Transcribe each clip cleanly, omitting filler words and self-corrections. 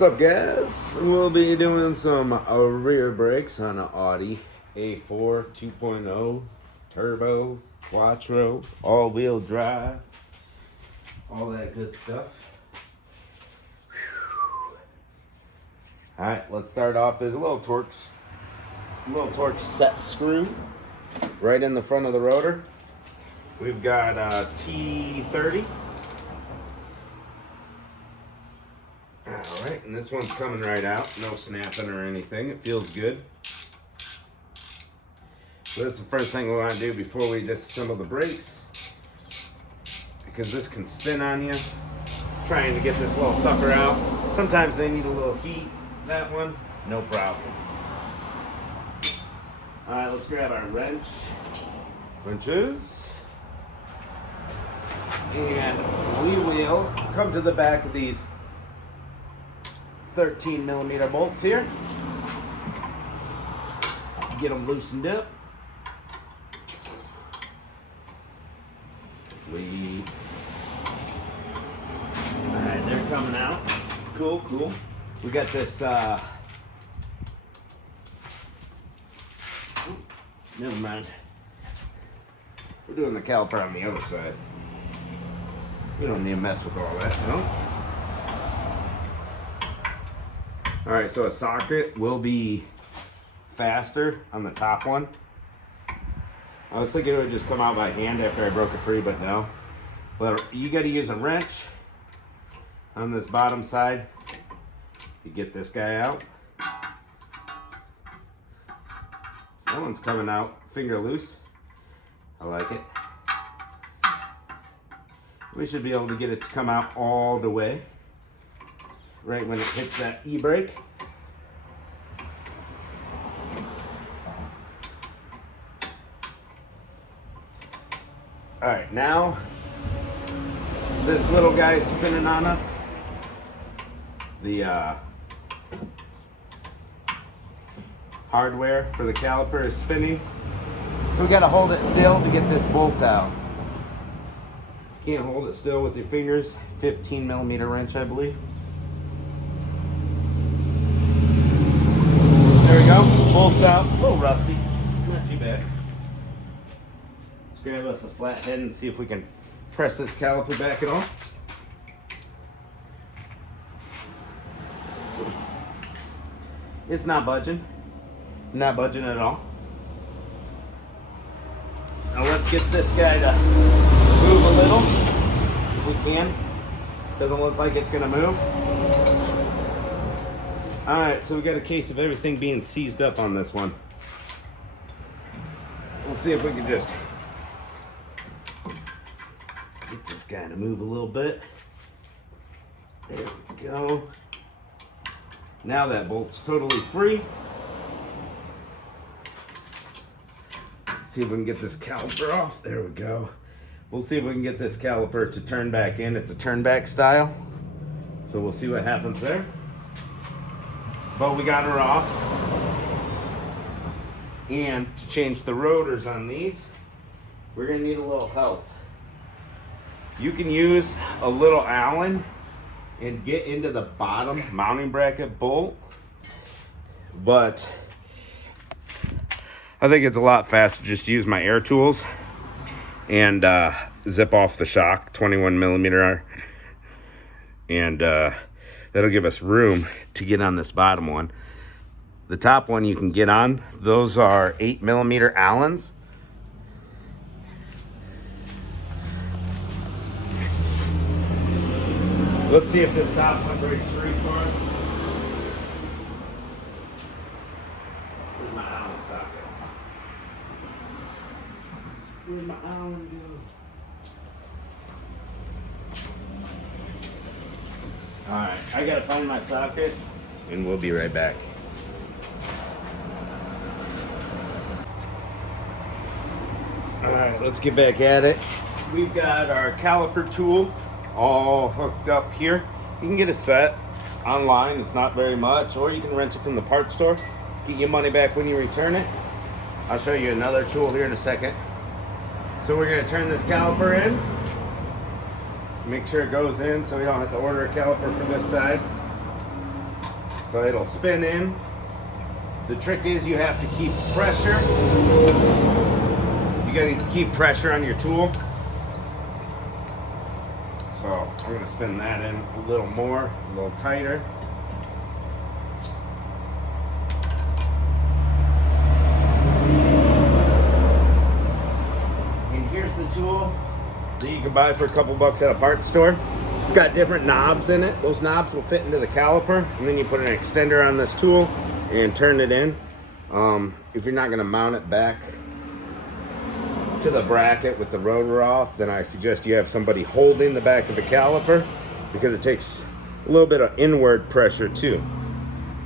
What's up, guys? We'll be doing some rear brakes on an Audi A4 2.0 turbo, quattro, all-wheel drive, all that good stuff. All right, let's start off. There's a little torque set screw right in the front of the rotor. We've got a T30. Alright, and this one's coming right out. No snapping or anything. It feels good. So that's the first thing we want to do before we disassemble the brakes, because this can spin on you trying to get this little sucker out. Sometimes they need a little heat. That one, no problem. Alright, let's grab our wrenches, and we will come to the back of these 13mm bolts here. Get them loosened up. Sweet. Alright, they're coming out. Cool. We got this, never mind. We're doing the caliper on the other side. We don't need to mess with all that, no? Alright, so a socket will be faster on the top one. I was thinking it would just come out by hand after I broke it free, but no. But you got to use a wrench on this bottom side to get this guy out. That one's coming out finger loose. I like it. We should be able to get it to come out all the way right when it hits that e-brake. All right, now this little guy is spinning on us. The hardware for the caliper is spinning, so we got to hold it still to get this bolt out. You can't hold it still with your fingers. 15mm wrench, I believe. There we go. Bolts out. A little rusty. Not too bad. Let's grab us a flathead and see if we can press this caliper back at all. It's not budging. Not budging at all. Now let's get this guy to move a little, if we can. Doesn't look like it's gonna move. Alright, so we got a case of everything being seized up on this one. We'll see if we can just get this guy to move a little bit. There we go. Now that bolt's totally free. Let's see if we can get this caliper off. There we go. We'll see if we can get this caliper to turn back in. It's a turn back style. So we'll see what happens there. But we got her off. And to change the rotors on these, we're gonna need a little help. You can use a little Allen and get into the bottom mounting bracket bolt, but I think it's a lot faster just to use my air tools and zip off the shock, 21mm, and that'll give us room to get on this bottom one. The top one you can get on, those are 8mm Allens. Let's see if this top one breaks free for us. Where's my Allen socket? Where's my Allen go? Alright, I gotta find my socket and we'll be right back. Alright, let's get back at it. We've got our caliper tool all hooked up here. You can get a set online. It's not very much, or you can rent it from the parts store. Get your money back when you return it. I'll show you another tool here in a second. So we're going to turn this caliper in. Make sure it goes in so we don't have to order a caliper for this side. So it'll spin in. The trick is you have to keep pressure. You gotta keep pressure on your tool. So I'm gonna spin that in a little more, a little tighter. And here's the tool that you can buy for a couple bucks at a parts store. It's got different knobs in it. Those knobs will fit into the caliper, and then you put an extender on this tool and turn it in. If you're not gonna mount it back to the bracket with the rotor off, then I suggest you have somebody holding the back of the caliper, because it takes a little bit of inward pressure too.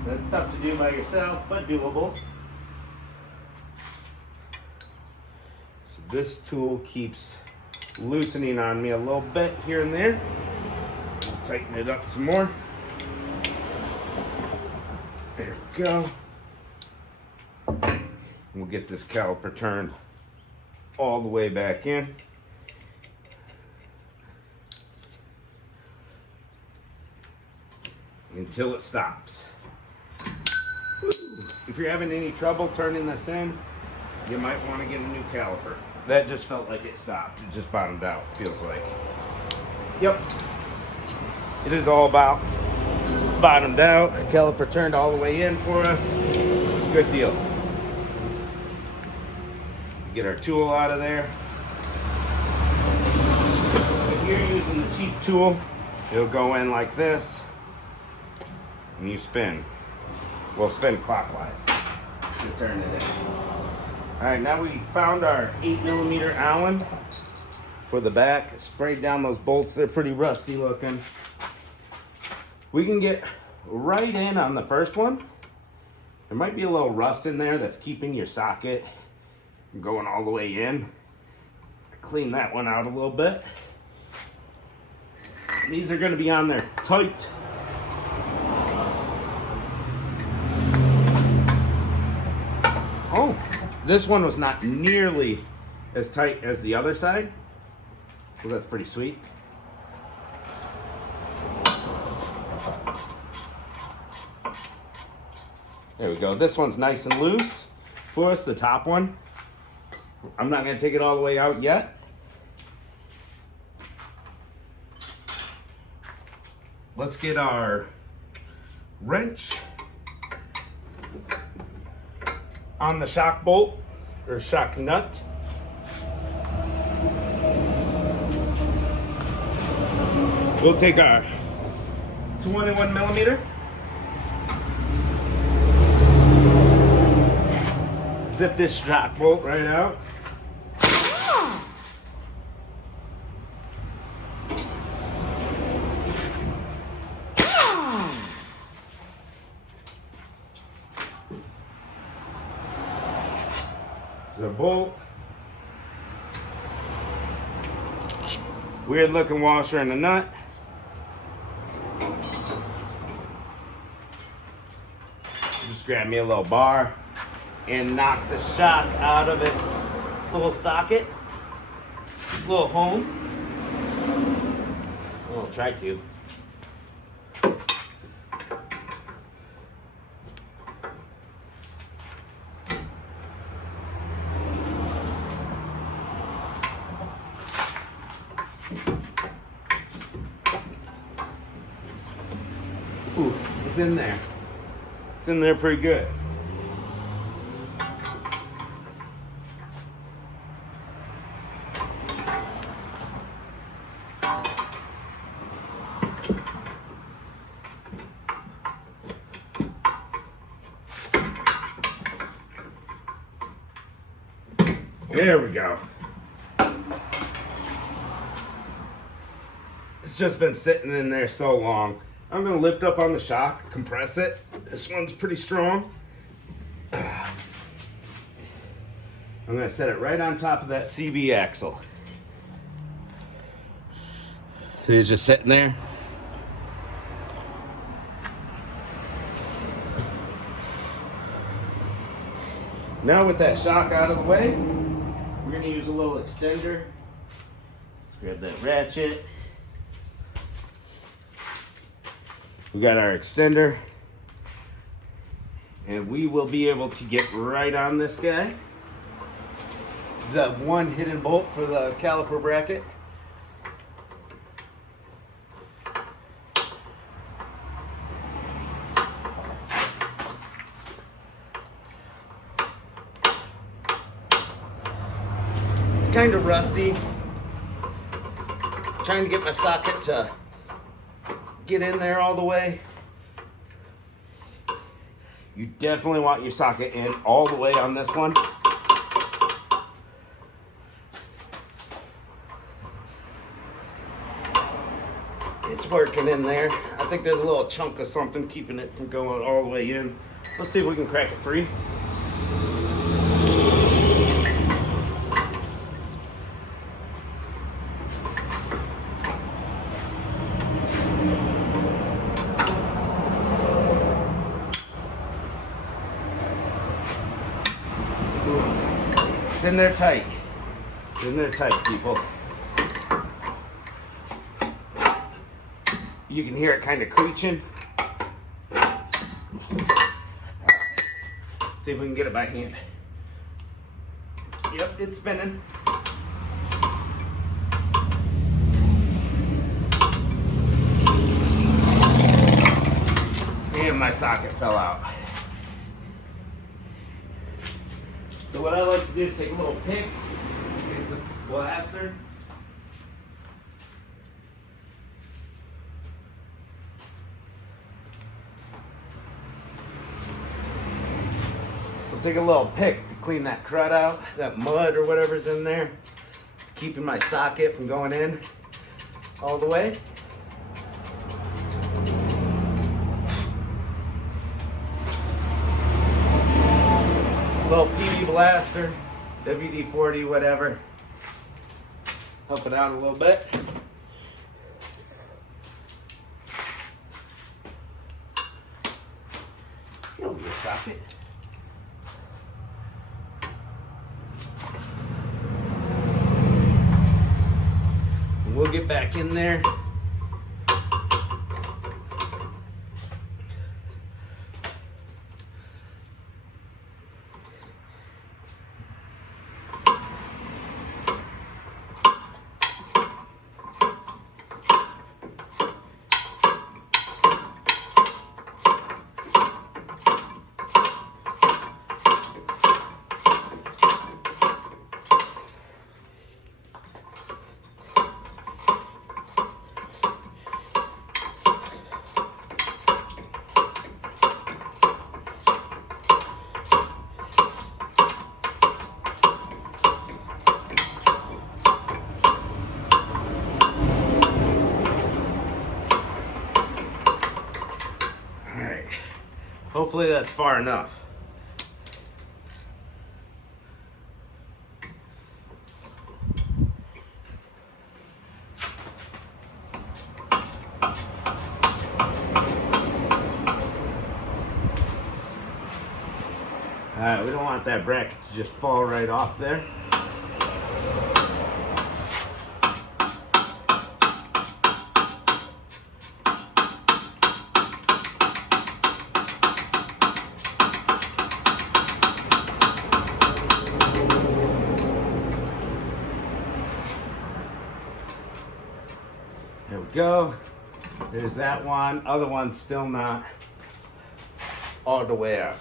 That's tough to do by yourself, but doable. So this tool keeps loosening on me a little bit here and there. I'll tighten it up some more. There we go. We'll get this caliper turned all the way back in. Until it stops. If you're having any trouble turning this in, you might want to get a new caliper. That just felt like it stopped. It just bottomed out, feels like. Yep. It is all about bottomed out. The caliper turned all the way in for us. Good deal. Get our tool out of there. If you're using the cheap tool, it'll go in like this, and you spin. Well, spin clockwise to turn it in. All right, now we found our 8mm Allen for the back. Sprayed down those bolts. They're pretty rusty looking. We can get right in on the first one. There might be a little rust in there that's keeping your socket from going all the way in. Clean that one out a little bit. These are going to be on there tight. Oh, this one was not nearly as tight as the other side, so that's pretty sweet. There we go. This one's nice and loose for us, the top one. I'm not going to take it all the way out yet. Let's get our wrench on the shock bolt, or shock nut. We'll take our 21mm. Zip this shock bolt right out. The bolt. Weird looking washer and a nut. Just grab me a little bar and knock the shock out of its little socket, little home. I'll try to. Ooh, it's in there. It's in there pretty good. There we go. It's just been sitting in there so long. I'm going to lift up on the shock, compress it. This one's pretty strong. I'm going to set it right on top of that CV axle. So it's just sitting there. Now with that shock out of the way, we're going to use a little extender. Let's grab that ratchet. We got our extender. and we will be able to get right on this guy. The one hidden bolt for the caliper bracket. It's kind of rusty. Trying to get my socket to get in there all the way. You definitely want your socket in all the way on this one. It's working in there. I think there's a little chunk of something keeping it from going all the way in. Let's see if we can crack it free. It's in there tight. It's in there tight, people. You can hear it kind of creaking. See if we can get it by hand. Yep, it's spinning. And my socket fell out. So what I like to do is take a little pick, get some blaster. I'll take a little pick to clean that crud out, that mud or whatever's in there. It's keeping my socket from going in all the way. Little PV blaster, WD-40, whatever. Help it out a little bit. It'll be a socket. And we'll get back in there. Hopefully that's far enough. Alright, we don't want that bracket to just fall right off there. There we go. There's that one. Other one's still not all the way up.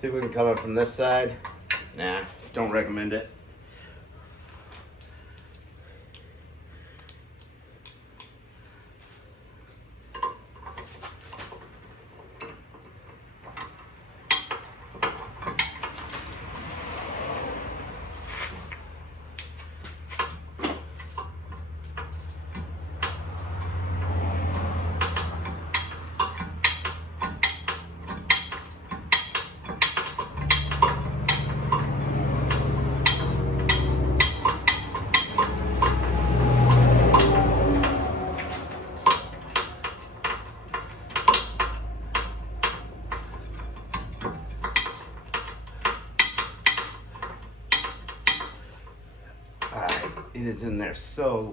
See if we can come up from this side. Nah, don't recommend it. It is in there so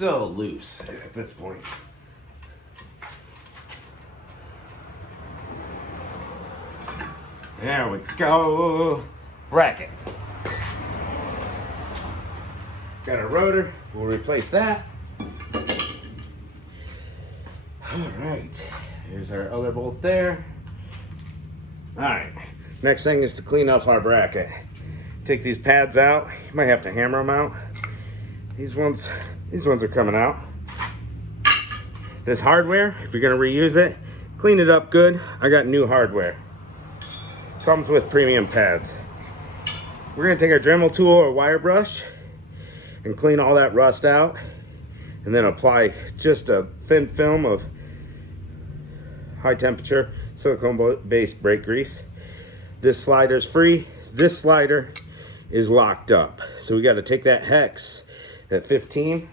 so loose at this point. There we go. Bracket. Got a rotor. We'll replace that. All right. Here's our other bolt there. All right. Next thing is to clean off our bracket. Take these pads out. You might have to hammer them out. These ones are coming out. This hardware, if you're gonna reuse it, clean it up good. I got new hardware. Comes with premium pads. We're gonna take our Dremel tool or wire brush and clean all that rust out, and then apply just a thin film of high temperature silicone based brake grease. This slider is free. This slider is locked up. So we got to take that hex at 15.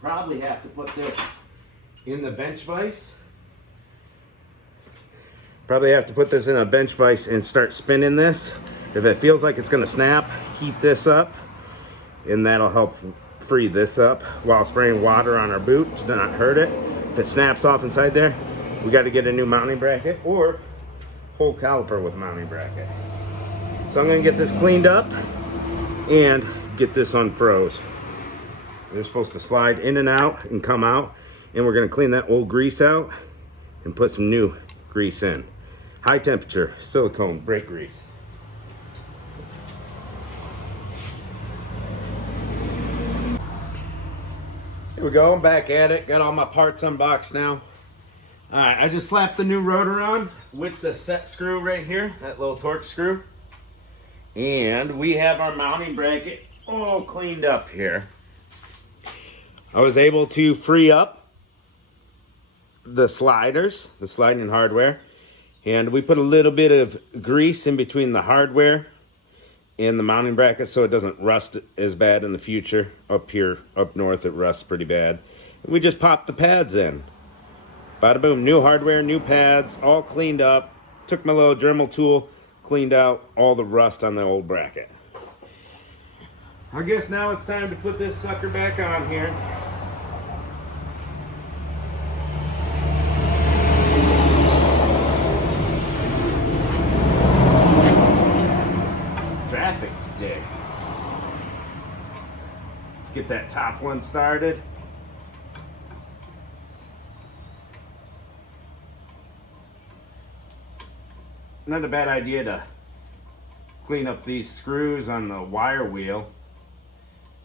Probably have to put this in the bench vise. Probably have to put this in a bench vise and start spinning this. If it feels like it's going to snap, heat this up, and that'll help free this up while spraying water on our boot to not hurt it. If it snaps off inside there, we got to get a new mounting bracket or whole caliper with mounting bracket. So I'm going to get this cleaned up and get this unfroze. They're supposed to slide in and out and come out, and we're going to clean that old grease out and put some new grease in. High temperature silicone brake grease. Here we go, I'm back at it. Got all my parts unboxed now. All right, I just slapped the new rotor on with the set screw right here, that little torque screw. And we have our mounting bracket all cleaned up here. I was able to free up the sliders, the sliding hardware. And we put a little bit of grease in between the hardware and the mounting bracket so it doesn't rust as bad in the future. Up here, up north, it rusts pretty bad. And we just popped the pads in. Bada boom, new hardware, new pads, all cleaned up. Took my little Dremel tool, cleaned out all the rust on the old bracket. I guess now it's time to put this sucker back on here. Traffic today. Let's get that top one started. Not a bad idea to clean up these screws on the wire wheel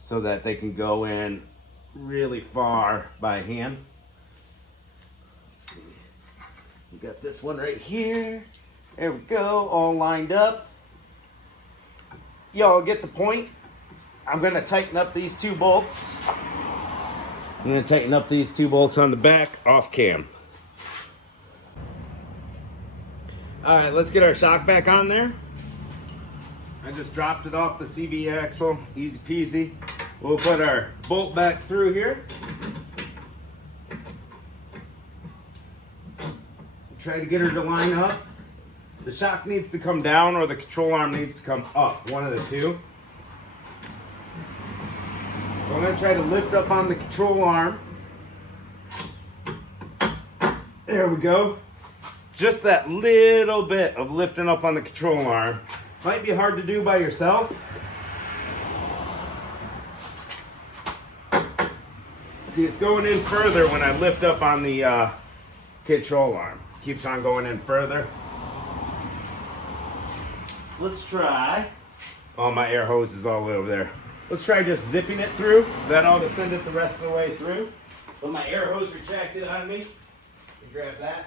so that they can go in really far by hand. Let's see. We got this one right here. There we go, all lined up. Y'all get the point. I'm gonna tighten up these two bolts. I'm gonna tighten up these two bolts on the back off cam. All right, let's get our shock back on there. I just dropped it off the CV axle, easy peasy. We'll put our bolt back through here. Try to get her to line up. The shock needs to come down or the control arm needs to come up, one of the two. So I'm gonna try to lift up on the control arm. There we go. Just that little bit of lifting up on the control arm. Might be hard to do by yourself. See, it's going in further when I lift up on the control arm. Keeps on going in further. Let's try. Oh, my air hose is all over there. Let's try just zipping it through. That ought to send it the rest of the way through. But my air hose retracted on me. Grab that.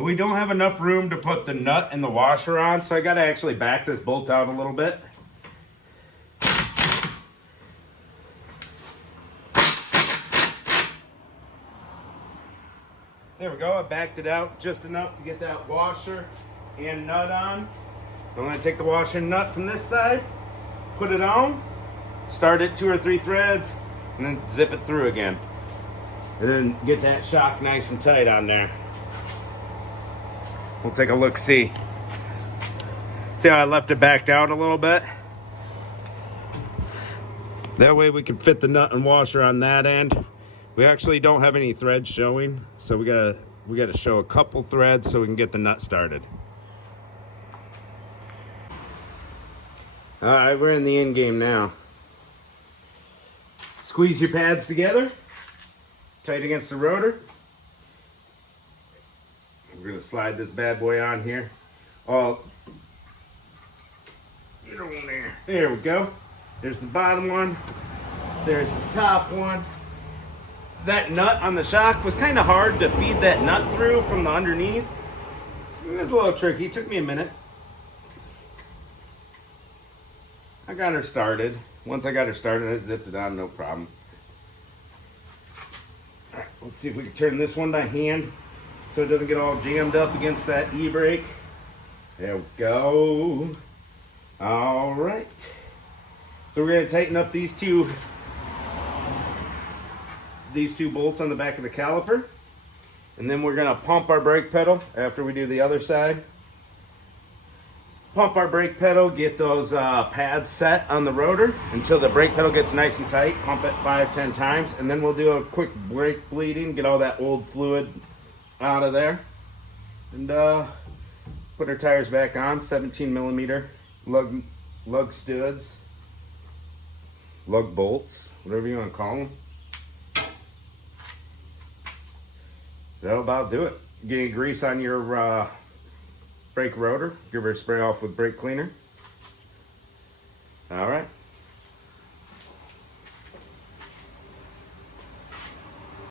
We don't have enough room to put the nut and the washer on, so I got to actually back this bolt out a little bit. There we go, I backed it out just enough to get that washer and nut on. I'm going to take the washer and nut from this side, put it on, start it 2 or 3 threads, and then zip it through again. And then get that shock nice and tight on there. We'll take a look, see. See how I left it backed out a little bit? That way we can fit the nut and washer on that end. We actually don't have any threads showing, so we gotta show a couple threads so we can get the nut started. All right, we're in the end game now. Squeeze your pads together, tight against the rotor. We're gonna slide this bad boy on here. Oh, get on there. There we go. There's the bottom one. There's the top one. That nut on the shock was kind of hard to feed that nut through from the underneath. It was a little tricky. It took me a minute. I got her started. Once I got her started, I zipped it on, no problem. All right, let's see if we can turn this one by hand so it doesn't get all jammed up against that e-brake. There we go. All right. So we're going to tighten up these two bolts on the back of the caliper. And then we're going to pump our brake pedal after we do the other side. Pump our brake pedal, get those pads set on the rotor until the brake pedal gets nice and tight. Pump it 5-10 times, and then we'll do a quick brake bleeding, get all that old fluid out of there. And put our tires back on, 17 millimeter lug studs, lug bolts, whatever you want to call them. That'll about do it. Get grease on your brake rotor. Give her a spray off with brake cleaner. All right.